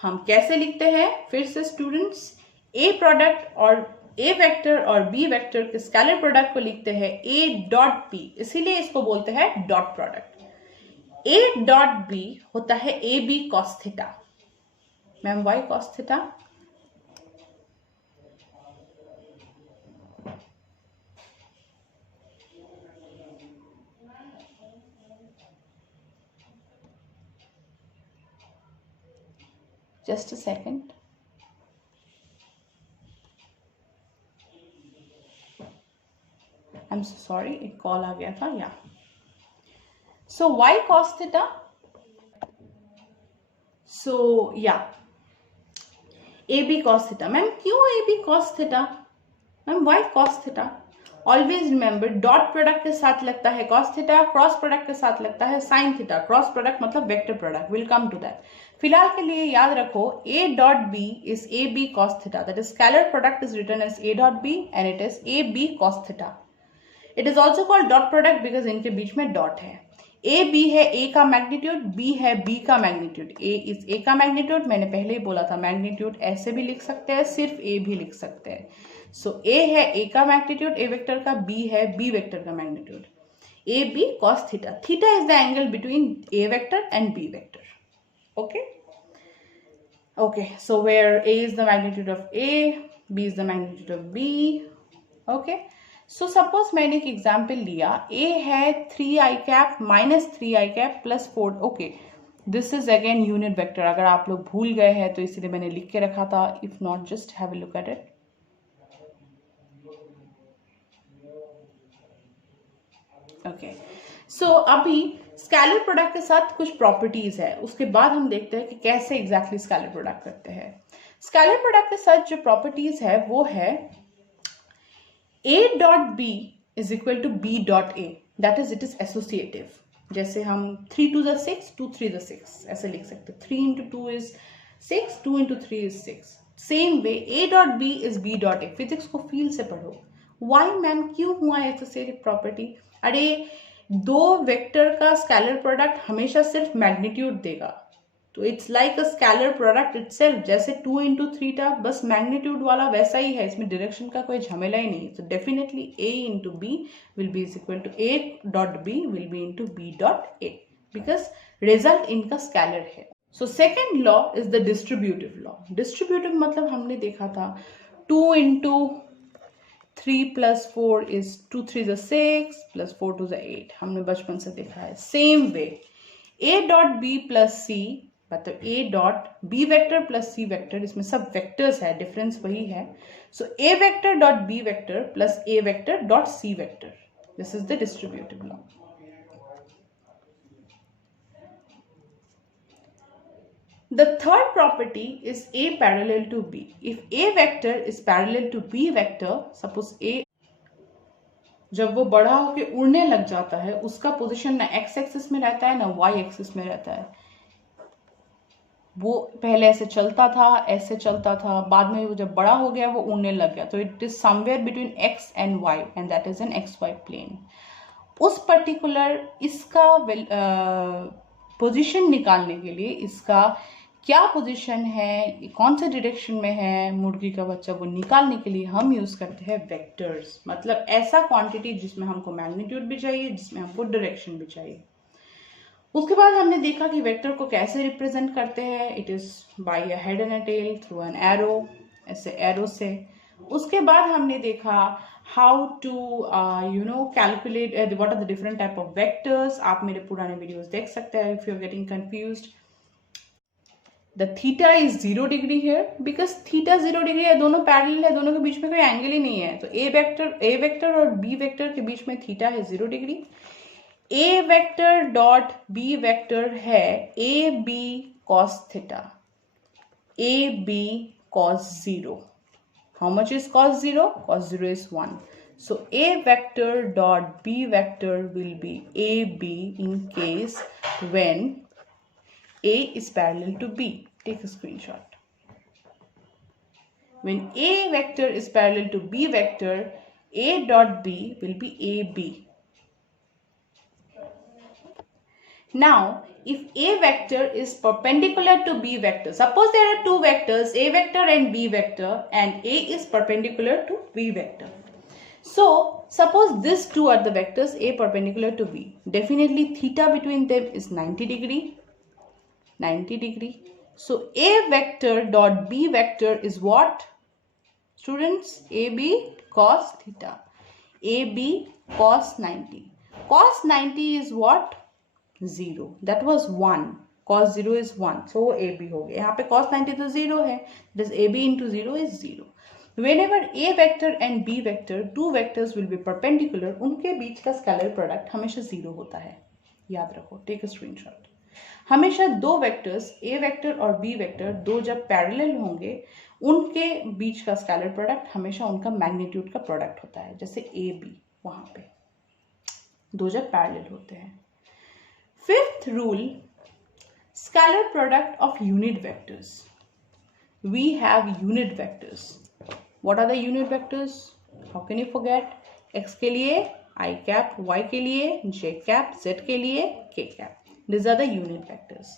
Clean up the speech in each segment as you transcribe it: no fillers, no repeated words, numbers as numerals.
हम कैसे लिखते हैं फिर से स्टूडेंट्स, ए प्रोडक्ट और ए वेक्टर और बी वेक्टर के स्केलर प्रोडक्ट को लिखते हैं ए डॉट बी, इसीलिए इसको बोलते हैं dot product. A dot B होता है A B cos theta. Ma'am why cos theta? Just a second. I am sorry, एक कॉल आ गया था। या so why cos theta, so या A B cos theta. Ma'am क्यों A B cos theta? Ma'am why cos theta? Always remember dot product के साथ लगता है कॉस थीटा, क्रॉस प्रोडक्ट के साथ लगता है साइन थीटा। क्रॉस प्रोडक्ट मतलब vector product, will come to that. फिलहाल के लिए याद रखो A dot B is A B cos theta, that is scalar product is written as A dot B and it is A B cos theta. It is also called dot product because इनके बीच में dot है। A B है A का magnitude, B है B का magnitude. A is a का magnitude, मैंने पहले ही बोला था मैग्नीट्यूड ऐसे भी लिख सकते हैं, सिर्फ ए भी लिख सकते हैं। सो ए है ए का मैग्नीट्यूड ए वेक्टर का, बी है बी वेक्टर का magnitude. A B cos theta, theta is the angle between A vector and B vector. Okay okay, so where A is the magnitude of A, B is the magnitude of B. Okay, so suppose मैंने एक example लिया, A है 3i cap minus 3i cap plus 4। Okay, this is again unit vector. अगर आप लोग भूल गए हैं तो इसीलिए मैंने लिख के रखा था, if not just have a look at it. Okay, so अभी स्केलर प्रोडक्ट के साथ कुछ प्रॉपर्टीज है, उसके बाद हम देखते हैं कि कैसे एग्जैक्टली स्केलर प्रोडक्ट करते हैं। स्केलर प्रोडक्ट के साथ जो प्रॉपर्टीज है वो है A dot B is equal to B dot A, that is it is associative। जैसे हम 3 to the 6, 2 3 the 6 ऐसे लिख सकते। 3 into 2 is 6, 2 into 3 is 6। Same way A dot B is B dot A। Physics को feel से पढ़ो। Y ma'am क्यों हुआ एसोसिएटिव प्रॉपर्टी? अरे दो वेक्टर का स्केलर प्रोडक्ट हमेशा सिर्फ मैग्नीट्यूड देगा, तो it's like a scalar product itself. जैसे 2 into 3 था, बस मैग्नीट्यूड वाला वैसा ही है, इसमें डायरेक्शन का कोई झमेला ही नहीं। तो definitely A into B will be is equal to A dot B will be into B dot A because result इनका स्केलर है। So second law is the distributive law. Distributive मतलब हमने देखा था 2 into 3 plus 4 is 2 3 is 6 plus 4 2 is 8, हमने बचपन से देखा है। Same way A dot B plus C मतलब A dot B vector plus C vector, इसमें सब वेक्टर्स है, डिफरेंस वही है। So A vector dot B vector plus A vector dot C vector, this is the distributive law. The third property is A parallel to B. If A vector is parallel to B vector, suppose A जब वो बड़ा होके उड़ने लग जाता है, उसका position ना एक्स एक्सिस में रहता है ना वाई एक्सिस में रहता है। वो पहले ऐसे चलता था, ऐसे चलता था, बाद में वो जब बड़ा हो गया वो उड़ने लग गया। तो it is somewhere between X and Y and that is an X Y plane. उस पर्टिकुलर इसका पोजीशन निकालने के लिए इसका क्या पोजीशन है, कौन से डायरेक्शन में है मुर्गी का बच्चा, वो निकालने के लिए हम यूज करते हैं वेक्टर्स। मतलब ऐसा क्वांटिटी जिसमें हमको मैग्नीट्यूड भी चाहिए, जिसमें हमको डायरेक्शन भी चाहिए। उसके बाद हमने देखा कि वेक्टर को कैसे रिप्रेजेंट करते हैं। It is by a head and a tail through an arrow, ऐसे एरो से। उसके बाद हमने देखा how to calculate what are the different type of vectors. आप मेरे पुराने वीडियोस देख सकते हैं if you are getting confused. The theta is 0 degree है बिकॉज थीटा 0 डिग्री है, दोनों पैरेलल है, दोनों के बीच में कोई एंगल ही नहीं है। तो ए वेक्टर और बी वेक्टर के बीच में थीटा है 0 degree. A vector dot B vector है A B cos theta, A B cos 0। How much is cos 0? Cos 0 is 1. So a vector dot b vector will be ab in case when a is parallel to b. Take a screenshot. When a vector is parallel to b vector, a dot b will be ab. Now if A vector is perpendicular to B vector. Suppose there are two vectors, A vector and B vector, and A is perpendicular to B vector. So suppose these two are the vectors, A perpendicular to B. Definitely theta between them is 90 degree. 90 degree. So A vector dot B vector is what? Students, AB cos theta. AB cos 90. Cos 90 is what? 0. That was 1. Cos 0 is 1. So वो AB हो गया. यहाँ पे cos 90 तो 0 है. That is AB into 0 is 0. Whenever A vector and B vector, two vectors will be perpendicular, उनके बीच का scalar product हमेशा 0 होता है. याद रखो. Take a screenshot. हमेशा दो वेक्टर्स A वेक्टर और B वेक्टर दो जब पैरेलल होंगे उनके बीच का स्केलर प्रोडक्ट हमेशा उनका मैग्नीट्यूड का प्रोडक्ट होता है. जैसे AB वहां पे दो जब पैरेलल होते हैं. Fifth rule, scalar product of unit vectors. We have unit vectors. What are the unit vectors? How can you forget? X के लिए I cap, Y के लिए J cap, Z के लिए K cap. These are the unit vectors.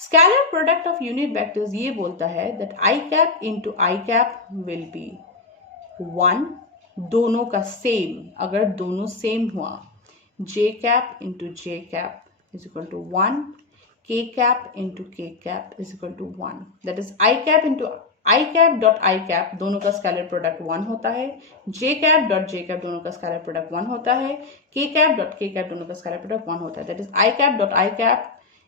Scalar product of unit vectors ये बोलता है that I cap into I cap will be 1. दोनों का same, अगर दोनों same हुआ J cap into J cap is equal to 1, K cap into K cap is equal to 1. That is I cap into I cap dot I cap दोनों का scalar product 1 होता है. J cap dot J cap दोनों का scalar product 1 होता है. K cap dot K cap दोनों का स्केलर प्रोडक्ट 1 होता है. That is I cap dot I cap,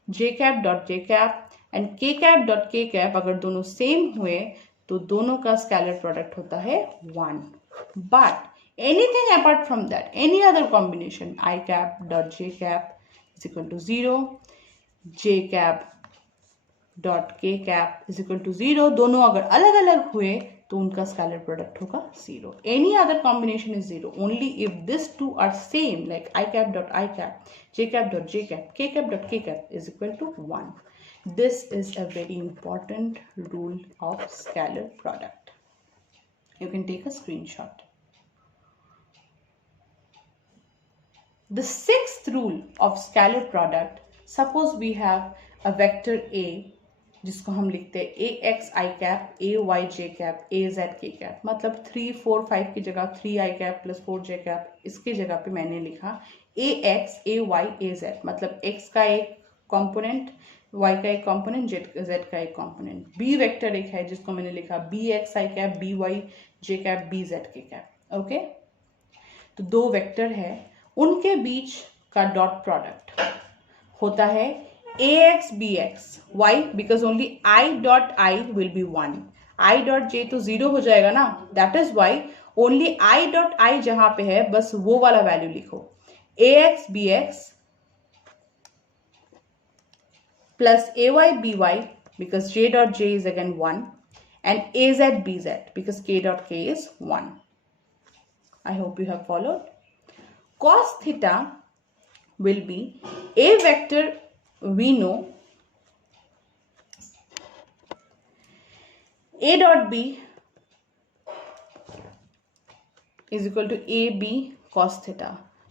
J cap dot J cap and K cap dot K cap अगर दोनों सेम हुए तो दोनों का स्केलर प्रोडक्ट होता है 1. But anything apart from that, any other combination, I cap dot J cap is equal to 0, J cap dot K cap is equal to 0. दोनों अगर अलग अलग हुए तो उनका स्केलर प्रोडक्ट होगा 0. Any other combination is 0. Only if these two are same, like I cap dot I cap, J cap dot J cap, K cap dot K cap is equal to 1. This is a very important rule of scalar product. You can take a screenshot. The sixth rule of scalar product, suppose we have a vector A जिसको हम लिखते हैं ax I cap, ay j cap, az k cap. मतलब 3, 4, 5 की जगह 3 I cap plus 4 j cap, इसकी जगह पे मैंने लिखा ax, ay, az. मतलब x का एक कंपोनेंट, y का एक कंपोनेंट, z का एक कंपोनेंट. b वेक्टर एक है जिसको मैंने लिखा bx I cap, by j cap, bz k cap. Okay, तो दो वेक्टर है, उनके बीच का डॉट प्रोडक्ट होता है ax bx. why? because only I dot I will be 1. I dot j तो 0 हो जाएगा ना. that is why only I dot I जहां पे है बस वो वाला वैल्यू लिखो. ax bx plus ay by because j dot j is again 1 and az bz because k dot k is 1. I hope you have followed. Cos theta will be a vector we know a dot b is equal to ab cos theta.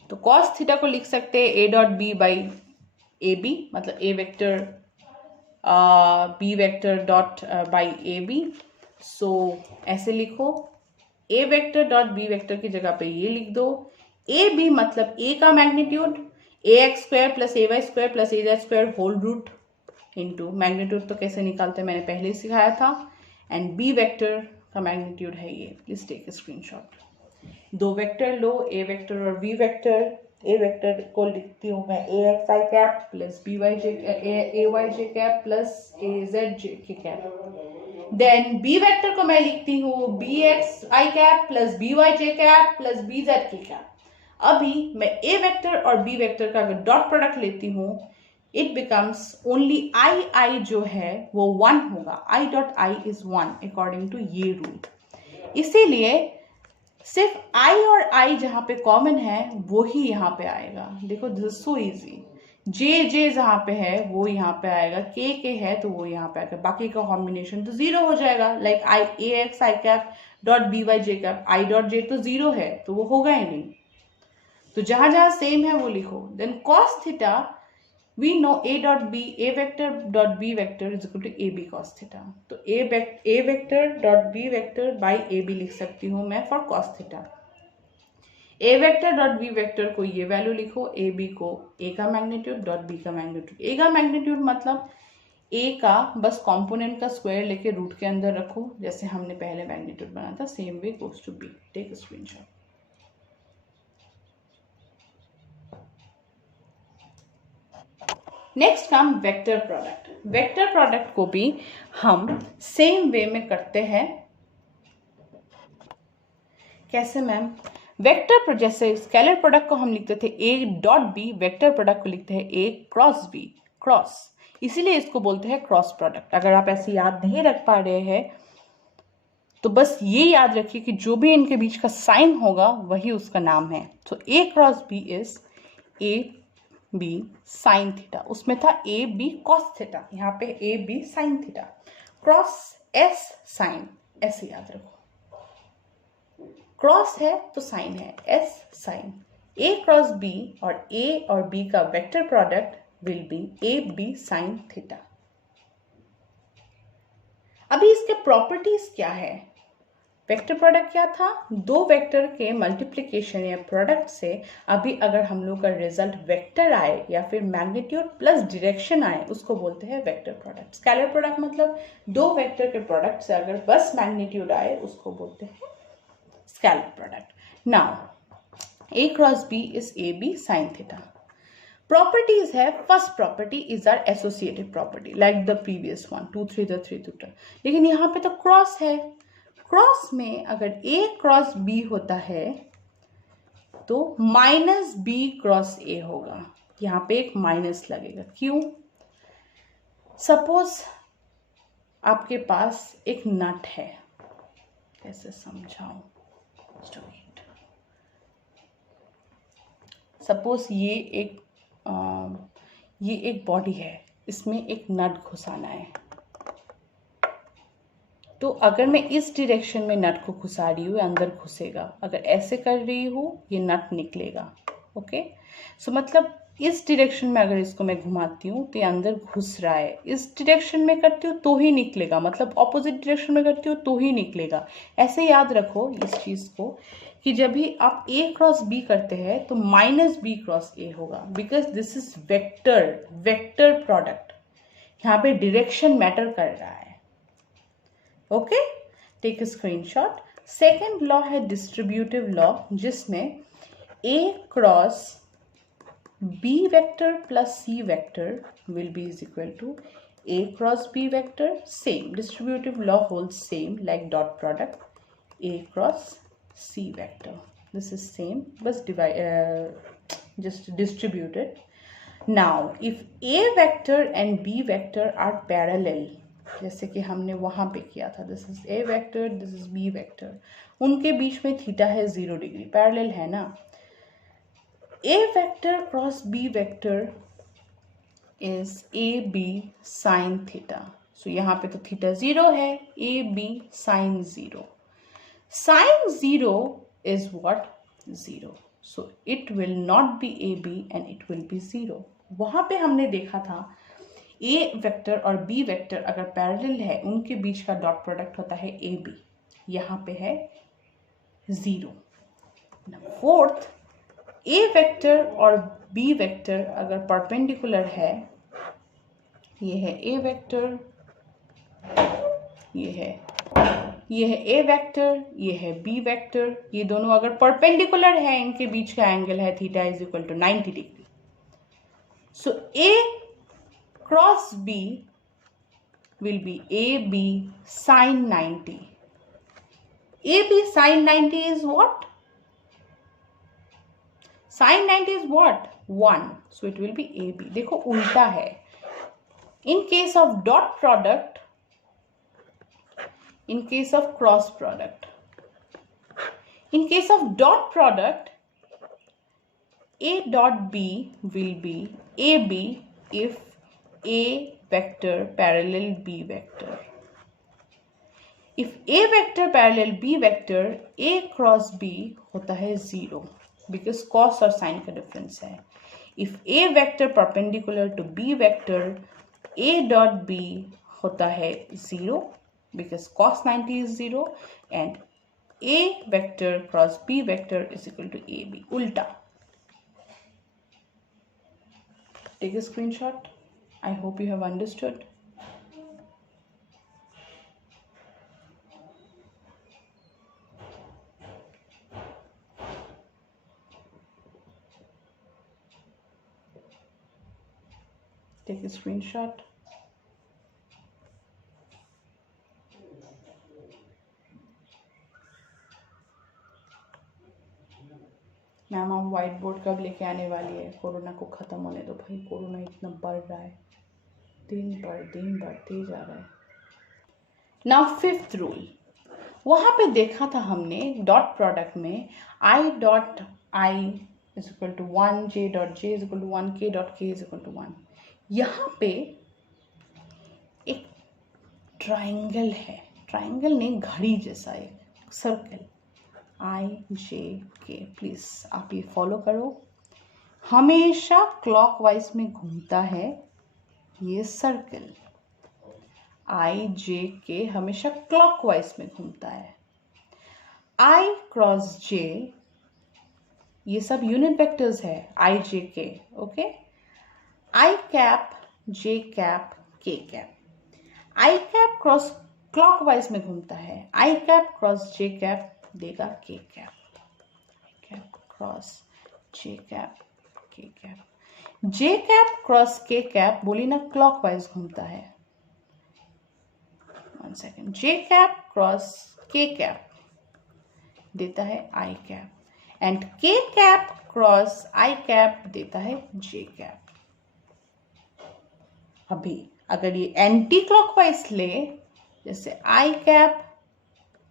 तो cos theta को लिख सकते हैं a dot b by ab, मतलब a vector b vector dot by ab. so ऐसे लिखो a vector dot b vector की जगह पे ये लिख दो. ए बी मतलब ए का magnitude ax square plus ay square plus az square whole root into magnitude तो कैसे निकालते हैं मैंने पहले ही सिखाया था. एंड बी वेक्टर का मैग्नीट्यूड है ये. Please take a screenshot. दो वेक्टर लो, ए वेक्टर और बी वेक्टर. ए वेक्टर को लिखती हूँ मैं ax I cap plus ay j cap plus az j के कैप. देन बी वेक्टर को मैं लिखती हूँ bx I cap plus by j cap plus bz के कैप. अभी मैं ए वेक्टर और बी वेक्टर का अगर डॉट प्रोडक्ट लेती हूँ इट बिकम्स ओनली आई जो है वो 1 होगा. I dot I is 1 according to ये रूल. इसीलिए सिर्फ आई और आई जहां पे कॉमन है वो ही यहाँ पे आएगा. देखो दिस इज सो इजी. जे जहां पे है वो यहाँ पे आएगा, के है तो वो यहाँ पे आएगा, बाकी का कॉम्बिनेशन तो 0 हो जाएगा. Like I ax I cap dot by j cap, I dot J तो 0 है तो वो होगा ही नहीं. तो जहां जहां सेम है वो लिखो. Then cos theta we know A dot B, A vector dot B vector is equal to A B cos theta. तो A vector dot B vector by A B लिख सकती हूँ मैं for cos theta. A vector dot B vector को ये value लिखो, A B को A का मैग्नीट्यूड डॉट बी का मैग्नीट्यूड। ए का मैग्नीट्यूड मतलब ए का बस कंपोनेंट का स्क्वायर लेके रूट के अंदर रखो, जैसे हमने पहले मैग्नीट्यूड बना था, same way goes to B. Take screenshot. Next come vector product. Vector product को भी हम सेम वे में करते हैं। कैसे मैम? वेक्टर जैसे स्केलर प्रोडक्ट को हम लिखते थे A dot B, vector product को लिखते हैं ए क्रॉस बी, क्रॉस, इसीलिए इसको बोलते हैं क्रॉस प्रोडक्ट। अगर आप ऐसे याद नहीं रख पा रहे हैं तो बस ये याद रखिए कि जो भी इनके बीच का साइन होगा वही उसका नाम है। तो A cross B is A B sine theta, उसमें था ए बी कॉस थीटा, यहाँ पे A B sine theta. Cross S sine, ऐसे याद रखो, क्रॉस है तो साइन है, S sine. A cross B और ए और बी का vector product will be A B sine theta. अभी इसके प्रॉपर्टीज क्या है? वेक्टर प्रोडक्ट क्या था? दो वेक्टर के मल्टीप्लिकेशन या प्रोडक्ट से अभी अगर हम लोग का रिजल्ट वेक्टर आए या फिर मैग्नीट्यूड प्लस डायरेक्शन आए, उसको बोलते हैं वेक्टर प्रोडक्ट। स्केलर प्रोडक्ट मतलब दो वेक्टर के प्रोडक्ट से अगर बस मैग्नीट्यूड आए, उसको बोलते हैं scalar product. Now A cross B is A B sine theta. Properties है, first property is are associative property like the previous one, 2 3 the 3 2 लेकिन यहाँ पे तो क्रॉस है। क्रॉस में अगर ए क्रॉस बी होता है तो माइनस बी क्रॉस ए होगा। यहाँ पे एक माइनस लगेगा, क्यों? सपोज आपके पास एक नट है, कैसे समझाऊं? सपोज ये एक बॉडी है, इसमें एक नट घुसाना है। तो अगर मैं इस डायरेक्शन में नट को घुसा रही हूँ, अंदर घुसेगा। अगर ऐसे कर रही हूँ, ये नट निकलेगा। ओके, सो मतलब इस डायरेक्शन में अगर इसको मैं घुमाती हूँ तो ये अंदर घुस रहा है। इस डायरेक्शन में करती हूँ तो ही निकलेगा, मतलब ऑपोजिट डायरेक्शन में करती हूँ तो ही निकलेगा। ऐसे याद रखो इस चीज़ को कि जब भी आप ए क्रॉस बी करते हैं तो माइनस बी क्रॉस ए होगा, because this is vector product. यहाँ पे डायरेक्शन मैटर कर रहा है। Okay, take a screenshot. Second law है डिस्ट्रीब्यूटिव लॉ, जिसमें A cross b vector plus c vector will be is equal to a cross b vector. Same distributive law holds same like dot product a cross c vector. This is same, but just distributed. Now if a vector and b vector are parallel, जैसे कि हमने वहां पे किया था, this is a vector, this is b vector, उनके बीच में थीटा है 0 डिग्री, पैरेलल है ना। A vector cross B vector is AB sin theta. So यहाँ पे तो थीटा 0 है, AB sin 0. Sin 0 is what? 0. So it will not be AB and it will be 0. वहाँ पे हमने देखा था A वेक्टर और B वेक्टर अगर पैरेलल है, उनके बीच का डॉट प्रोडक्ट होता है AB. यहाँ पे है 0. फोर्थ, ए वेक्टर और बी वेक्टर अगर परपेंडिकुलर है, ये है ए वेक्टर, ये है ए वेक्टर, ये है बी वेक्टर, ये दोनों अगर परपेंडिकुलर है, इनके बीच का एंगल है theta is equal to 90 degree. So A cross B will be A B sine 90. A B sine 90 is what? Sin 90 is what? 1. So it will be AB. देखो उल्टा है। In case of dot product, in case of cross product, in case of dot product, A dot B will be AB if A vector parallel B vector. If A vector parallel B vector, A cross B होता है 0. Because cos और sine का difference है। If A vector perpendicular to B vector A dot B होता है 0 because cos 90 is 0 and A vector cross B vector is equal to A B. उल्टा. Take a screenshot. I hope you have understood. Take a screenshot. Ma'am आप white board कब लेके आने वाली है? Corona को ख़त्म होने दो भाई. कोरोना इतना बढ़ रहा है, दिन पर दिन बढ़ते जा रहा है. Now fifth rule. वहाँ पे देखा था हमने डॉट प्रोडक्ट में I dot I is equal to 1, J dot J is equal to 1, K dot के इज इक्वल टू 1. यहाँ पे एक ट्राइंगल है, ट्राइंगल नहीं, घड़ी जैसा एक सर्कल, आई जे के. प्लीज आप ये फॉलो करो. हमेशा क्लॉकवाइज में घूमता है ये सर्कल. आई जे के हमेशा क्लॉकवाइज में घूमता है. आई क्रॉस जे ये सब यूनिट वेक्टर्स है, आई जे के. ओके. आई कैप जे कैप के कैप. आई कैप क्रॉस क्लॉकवाइज में घूमता है. आई कैप क्रॉस जे कैप देगा के कैप. कैप क्रॉस जे कैप के कैप. जे कैप क्रॉस के कैप बोली ना क्लॉकवाइज घूमता है. 1 सेकेंड. जे कैप क्रॉस के कैप देता है आई कैप एंड के कैप क्रॉस आई कैप देता है जे कैप. अभी अगर ये एंटी क्लॉकवाइज ले, जैसे आई कैप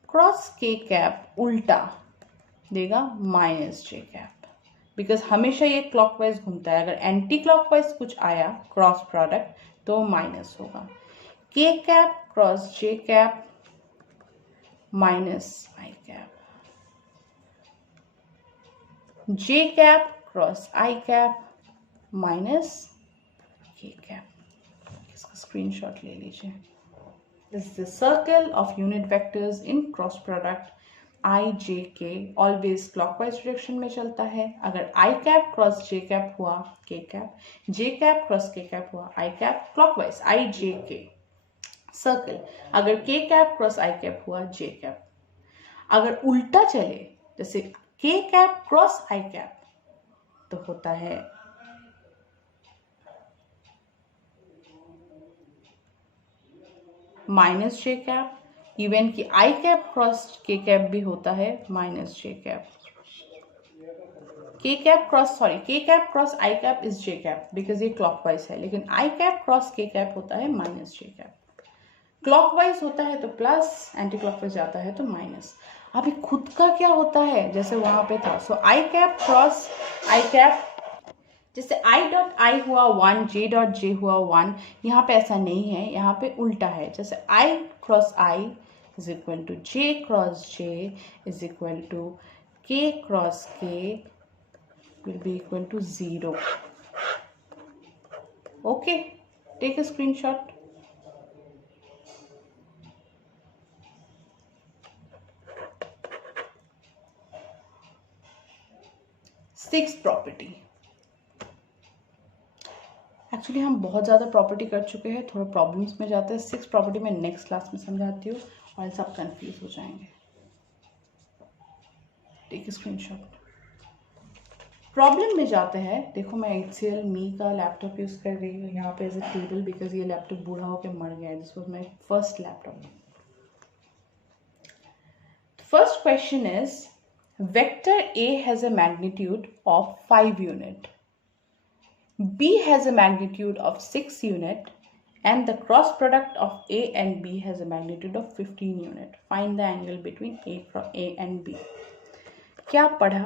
क्रॉस के कैप उल्टा देगा माइनस जे कैप, बिकॉज हमेशा ये क्लॉकवाइज घूमता है. अगर एंटी क्लॉकवाइज कुछ आया क्रॉस प्रोडक्ट तो माइनस होगा. के कैप क्रॉस जे कैप माइनस आई कैप. जे कैप क्रॉस आई कैप माइनस के कैप. इसका स्क्रीनशॉट ले लीजिए. This is the circle of unit vectors in cross product I J K. Always clockwise direction में चलता है. अगर I cap cross J cap हुआ K cap, J cap cross K cap हुआ I cap, clockwise I J K circle. अगर K cap cross I cap हुआ J cap. अगर उल्टा चले जैसे K cap cross I cap तो होता है माइनस जे कैप. इवन कि आई कैप क्रॉस के कैप भी होता है माइनस जे कैप. के cap cross I cap is J cap because ये क्लॉकवाइज है, लेकिन आई कैप क्रॉस के कैप होता है माइनस जे कैप. क्लॉकवाइज होता है तो प्लस, एंटी क्लॉकवाइज जाता है तो माइनस. अभी खुद का क्या होता है जैसे वहां पे था. सो आई कैप क्रॉस आई कैप, जैसे आई डॉट आई हुआ 1, जे डॉट जे हुआ 1. यहाँ पे ऐसा नहीं है, यहाँ पे उल्टा है. जैसे I cross I is equal to J cross J is equal to K cross K will be equal to 0. Okay. Take a screenshot. Sixth property. Actually हम बहुत ज़्यादा प्रॉपर्टी कर चुके हैं, थोड़ा प्रॉब्लम्स में जाते हैं. सिक्स प्रॉपर्टी मैं नेक्स्ट क्लास में समझाती हूँ और सब कंफ्यूज हो जाएंगे. Take screenshot. प्रॉब्लम में जाते हैं. देखो मैं HCL मी का लैपटॉप यूज़ कर रही हूँ यहाँ पे एज ए टेबल बिकॉज ये लैपटॉप बूढ़ा होकर मर गया है. This was my first laptop. First question is vector A has a magnitude of 5 unit. B has a magnitude of 6 unit and the cross product of A and B has a magnitude of 15 unit. Find the angle between A and B. क्या पढ़ा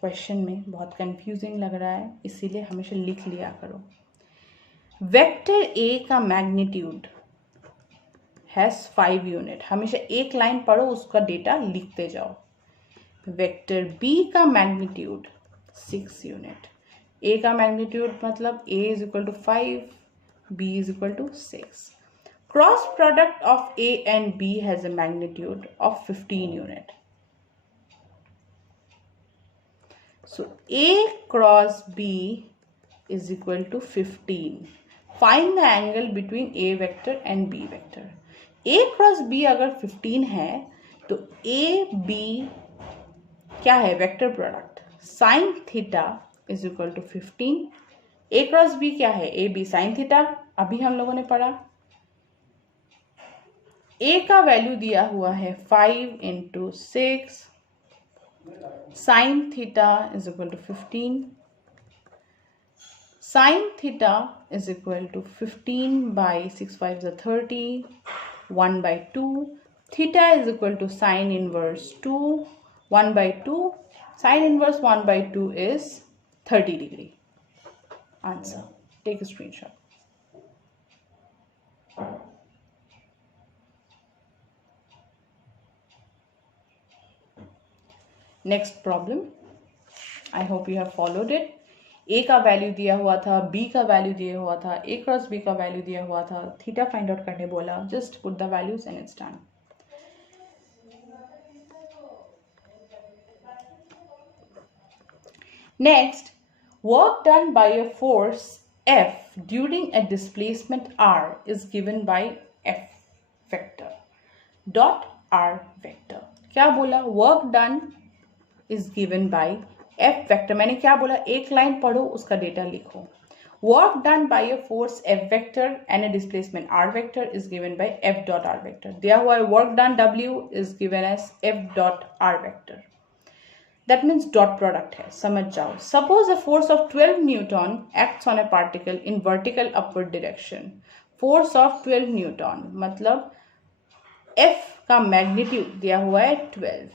question में? बहुत confusing लग रहा है, इसीलिए हमेशा लिख लिया करो. वेक्टर A का मैग्नीट्यूड हैज 5 यूनिट. हमेशा एक लाइन पढ़ो, उसका डेटा लिखते जाओ. वेक्टर B का मैग्नीट्यूड 6 यूनिट. ए का मैग्नीट्यूड मतलब a is equal to 5, b is equal to 6. Cross product of a and b has a magnitude of 15 unit. So a cross b is equal to 15. Find the angle between a vector and b vector. a cross b अगर 15 है तो a b क्या है? Vector product. Sine theta is equal to 15. a cross b क्या है? a b sine theta. अभी हम लोगों ने पढ़ा. a का वैल्यू दिया हुआ है 5 into 6. Sin theta is equal to 15. Sin theta is equal to 15 by 6 5 is 30. 1 by 2. Theta is equal to sin inverse 2. 1 by 2. Sin inverse 1 by 2 is 30 degree. Answer. Take a screenshot. Next problem. I hope you have followed it. A का value दिया हुआ था, B का value दिया हुआ था, ए cross B का value दिया हुआ था, थीटा फाइंड आउट करने बोला. Just put the values and it's done. Next, work done by a force F during a displacement R is given by F vector dot R vector. क्या बोला? Work done is given by F vector. मैंने क्या बोला? एक line पढ़ो, उसका data लिखो. Work done by a force F vector and a displacement R vector is given by F dot R vector. दिया हुआ है work done W is given as F dot R vector. That means dot product है. समझ जाओ. Suppose a force of 12 Newton acts on a particle in vertical upward direction. Force of 12 Newton मतलब F का magnitude दिया हुआ है 12.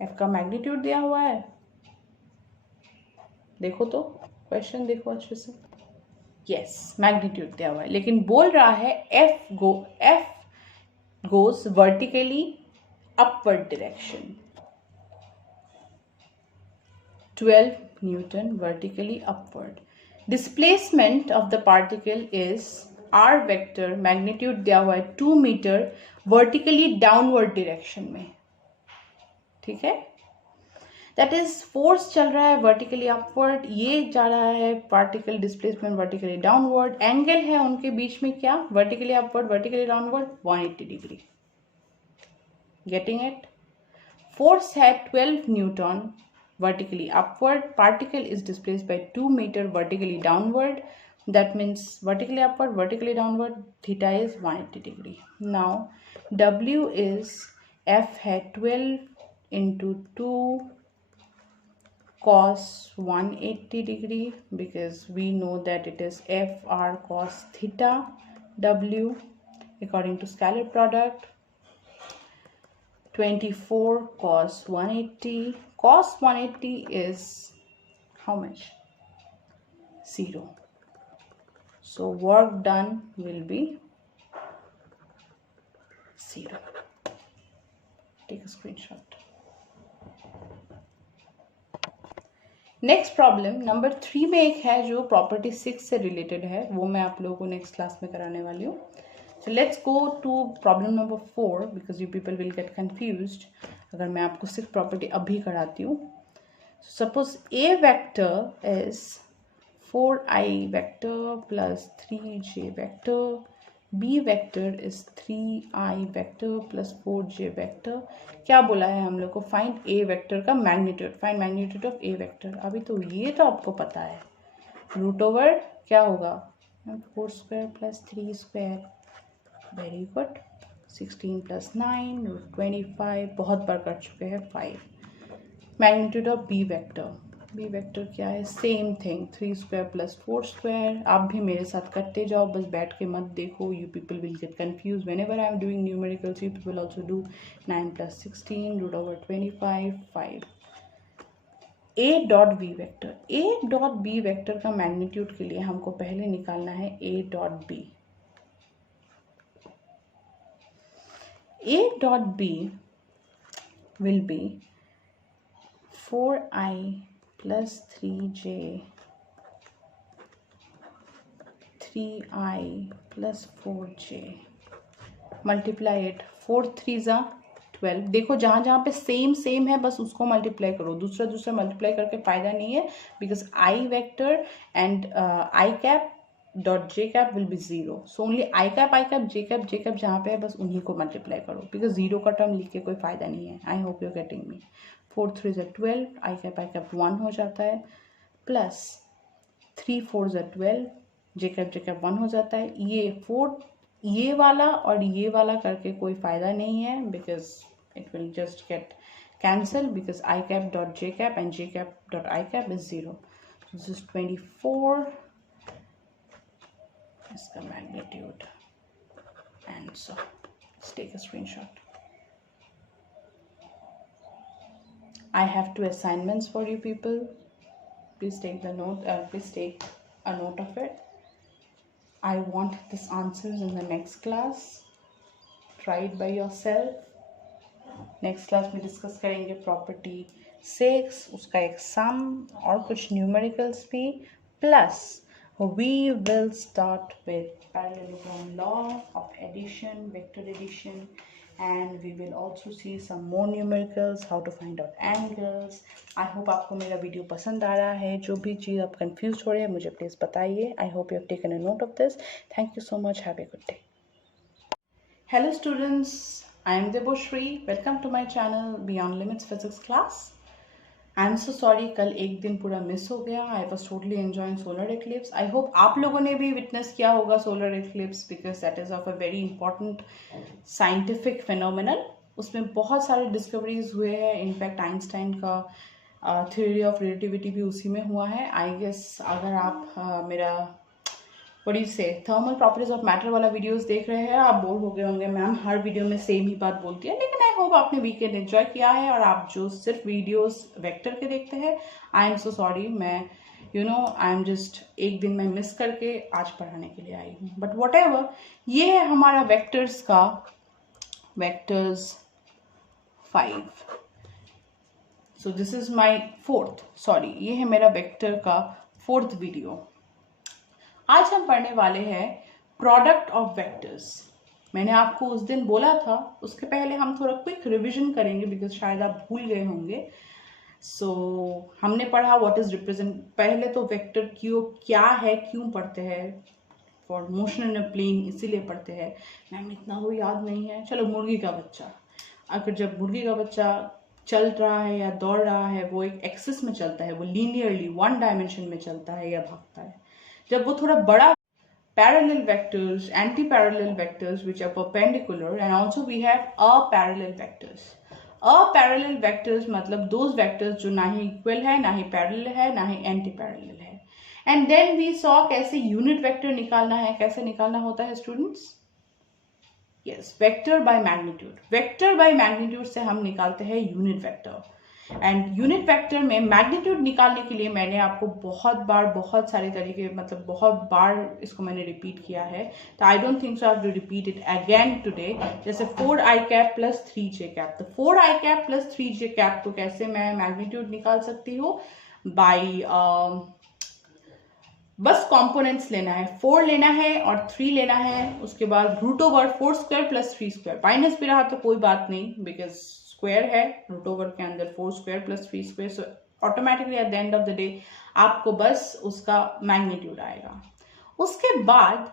F का magnitude दिया हुआ है. देखो तो क्वेश्चन देखो अच्छे से. यस, मैग्नीट्यूड दिया हुआ है, लेकिन बोल रहा है F goes vertically upward direction. 12 Newton vertically upward. Displacement of the particle is R vector. Magnitude दिया हुआ है 2 मीटर vertically downward direction में. ठीक है. दैट इज फोर्स चल रहा है वर्टिकली अपवर्ड, ये जा रहा है particle displacement vertically downward. Angle है उनके बीच में क्या? Vertically upward vertically downward 180 degree. Getting it? Force है 12 newton vertically upward. Particle is displaced by 2 meter vertically downward. That means vertically upward vertically downward. Theta is 180 degree. Now W इज F है 12 into 2 cos 180 degree, because we know that it is FR cos theta W according to scalar product. 24 cos 180. Cos 180 is how much? 0. So work done will be 0. Take a screenshot. Next problem number 3 में एक है जो property 6 से related है, वो मैं आप लोगों को नेक्स्ट क्लास में कराने वाली हूँ. So let's go to problem number 4 because you people will get confused अगर मैं आपको 6 प्रॉपर्टी अभी कराती हूँ. Suppose A vector is 4i vector plus 3j vector. B vector is 3i vector plus 4j vector. क्या बोला है हम लोग को? फाइंड ए वेक्टर का magnitude. Find magnitude of A vector. अभी तो ये तो आपको पता है. रूट ओवर क्या होगा? 4 square plus 3 square. Very good. 16 plus 9 root 25. बहुत बार कर चुके हैं 5. Magnitude of B vector. B vector क्या है? Same thing 3 square plus 4 square. आप भी मेरे साथ करते जाओ, बस बैठ के मत देखो. You people will get confuse whenever I am doing numericals. You people also do 9 plus 16 root over 25 5. A dot B vector. A dot B vector का मैग्नीट्यूड के लिए हमको पहले निकालना है A dot B. A dot B will be 4i plus 3j 3i plus 4j multiply it 4 3 ज़ा 12। देखो जहाँ जहाँ पे सेम है बस उसको मल्टीप्लाई करो, दूसरा मल्टीप्लाई करके फ़ायदा नहीं है, because I vector and I cap dot J cap will be zero. So only I cap J cap जहाँ पे है बस उन्हीं को मल्टीप्लाई करो, बिकॉज ज़ीरो का टर्म लिख के कोई फ़ायदा नहीं है। आई होप यू गेटिंग मी। 4 3 ज़ा 12, आई कैप 1 हो जाता है, प्लस 3 4 ज़ा 12, जे कैप 1 हो जाता है। ये 4 ये वाला और ये वाला करके कोई फ़ायदा नहीं है, because it will just get cancel, because I cap dot J cap and J cap dot I cap is 0। This is 24, इसका magnitude and so let's take a screenshot. I have 2 assignments for you people. Please take the note. Please take a note of it. I want these answers in the next class. Try it by yourself. Next class में discuss करेंगे property 6, उसका एक sum और कुछ numericals भी, plus we will start with parallelogram law of addition, vector addition, and we will also see some more numericals, how to find out angles. I hope आपको मेरा video पसंद आ रहा है। जो भी चीज़ आप कंफ्यूज हो रहे हैं मुझे प्लीज़ बताइए। I hope you have taken a note of this. Thank you so much. Have a good day. Hello students, I am Deboshri. Welcome to my channel Beyond Limits Physics class. I am so sorry, कल एक दिन पूरा miss हो गया। I was totally enjoying solar eclipse. I hope आप लोगों ने भी विटनेस किया होगा solar eclipse, because that is of a very important scientific phenomenal. उसमें बहुत सारे डिस्कवरीज हुए हैं। इनफैक्ट आइंस्टाइन का थ्योरी ऑफ रिलेटिविटी भी उसी में हुआ है। आई गेस अगर आप मेरा थर्मल प्रॉपर्टीज ऑफ मैटर वाला वीडियोस देख रहे हैं, आप बोर हो गए होंगे मैम हर वीडियो में सेम ही बात बोलती है, लेकिन आई होप आपने वीकेंड एंजॉय किया है। और आप जो सिर्फ वीडियोस वेक्टर के देखते हैं, आई एम सो सॉरी। मैं आई एम जस्ट एक दिन में मिस करके आज पढ़ाने के लिए आई हूँ, बट वट एवर। ये है हमारा वेक्टर्स का vectors 5। So this is my ये है मेरा वेक्टर का 4th वीडियो। आज हम पढ़ने वाले हैं प्रोडक्ट ऑफ वेक्टर्स। मैंने आपको उस दिन बोला था, उसके पहले हम थोड़ा क्विक रिवीजन करेंगे, बिकॉज शायद आप भूल गए होंगे। हमने पढ़ा व्हाट इज रिप्रेजेंट, पहले तो वेक्टर क्या है, क्यों पढ़ते हैं, for motion in a plane इसीलिए पढ़ते हैं। मैम इतना तो याद नहीं है। चलो, मुर्गी का बच्चा, अगर जब मुर्गी का बच्चा चल रहा है या दौड़ रहा है, वो एक एक्सिस में चलता है, वो लीनियरली 1 डायमेंशन में चलता है या भागता है। जब वो थोड़ा बड़ा, parallel vectors, anti-parallel vectors which are perpendicular, and also we have aparallel vectors. Aparallel vectors मतलब those vectors जो ना ही equal है, ना ही parallel है, ना ही anti-parallel है। And then we saw कैसे unit vector निकालना है। कैसे निकालना होता है students? Yes, vector by magnitude. Vector by magnitude से हम निकालते हैं unit vector. And unit vector में मैग्नीट्यूड निकालने के लिए मैंने आपको बहुत सारे तरीके, मतलब बहुत बार इसको मैंने रिपीट किया है, तो I don't think so I have to repeat it again today. जैसे 4i cap plus 3j cap, तो 4i cap plus 3j cap को कैसे मैं मैग्नीट्यूड निकाल सकती हूँ? बाई बस कॉम्पोनेंट्स लेना है, 4 लेना है और 3 लेना है। उसके बाद root over 4 square plus 3 square, minus भी रहा तो कोई बात नहीं, बिकॉज स्क्वायर है रूट ओवर के अंदर, 4 square plus 3 square. So automatically at the end of the day आपको बस उसका मैग्नीट्यूड आएगा। उसके बाद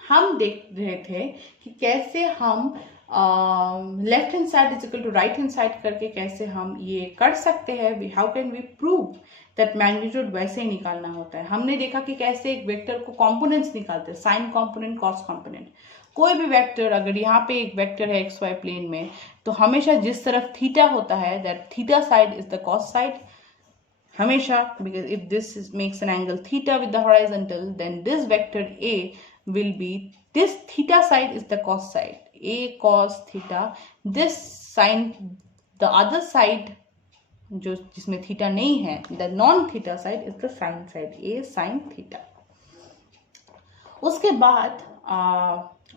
हम देख रहे थे कि कैसे हम left hand side is equal to right hand side करके कैसे हम ये कर सकते हैं। How can we prove that magnitude वैसे ही निकालना होता है। हमने देखा कि कैसे एक वेक्टर को कॉम्पोनेंट्स निकालते हैं, साइन कॉम्पोनेंट, कॉस कॉम्पोनेंट। कोई भी वेक्टर, अगर यहाँ पे एक वेक्टर है एक्स वाई प्लेन में, तो हमेशा जिस तरफ थीटा होता है, that theta side is the cos side हमेशा, because if this makes an angle theta with the horizontal, then this vector A will be, this theta side is the cos side, a cos theta, this sin, the other side जो जिसमें theta नहीं है, the non theta side is the sin side, a sin theta। उसके बाद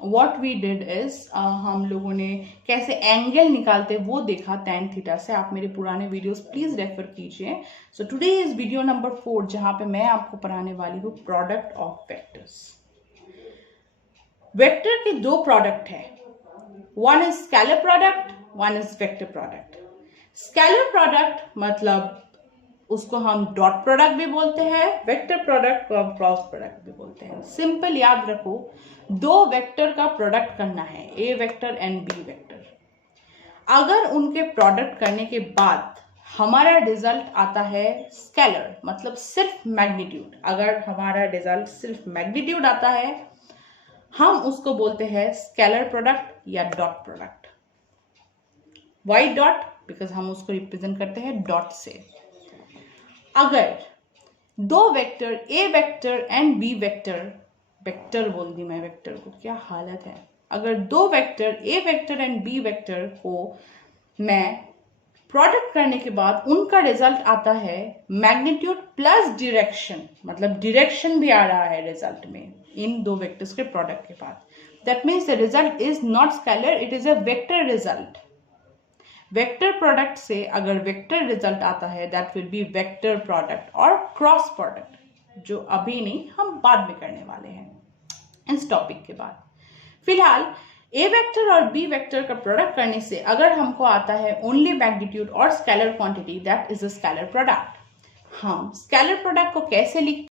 what we did is हम लोगों ने कैसे एंगल निकालते वो देखा tan थीटा से। आप मेरे पुराने वीडियोस प्लीज रेफर कीजिए। So today is video number 4 जहां पे मैं आपको पढ़ाने वाली हूँ प्रोडक्ट ऑफ वेक्टर्स। वेक्टर के दो प्रोडक्ट है, one is scalar product, one is vector product. Scalar product मतलब उसको हम डॉट प्रोडक्ट भी बोलते हैं, वेक्टर प्रोडक्ट को हम क्रॉस प्रोडक्ट भी बोलते हैं। सिंपल याद रखो, दो वेक्टर का प्रोडक्ट करना है, ए वेक्टर एंड बी वेक्टर। अगर उनके प्रोडक्ट करने के बाद हमारा रिजल्ट आता है स्केलर, मतलब सिर्फ मैग्नीट्यूड, अगर हमारा रिजल्ट सिर्फ मैग्नीट्यूड आता है हम उसको बोलते हैं स्केलर प्रोडक्ट या dot product. Why dot? Because हम उसको रिप्रेजेंट करते हैं डॉट से। अगर दो vector A vector and B vector, vector बोल दी मैं, वेक्टर को, क्या हालत है। अगर दो vector A vector and B vector को मैं प्रोडक्ट करने के बाद उनका रिजल्ट आता है मैग्नीट्यूड प्लस डायरेक्शन, मतलब डायरेक्शन भी आ रहा है रिजल्ट में इन दो वेक्टर्स के प्रोडक्ट के बाद, that means the result is not scalar, it is a vector result. Vector product से अगर वेक्टर रिजल्ट आता है that will be vector product और क्रॉस प्रोडक्ट, जो अभी नहीं, हम बाद में करने वाले हैं इस टॉपिक के बाद। फिलहाल ए वेक्टर और बी वेक्टर का प्रोडक्ट करने से अगर हमको आता है ओनली मैग्नीट्यूड और scalar quantity, that is a scalar product. हम स्केलर प्रोडक्ट को कैसे लिखते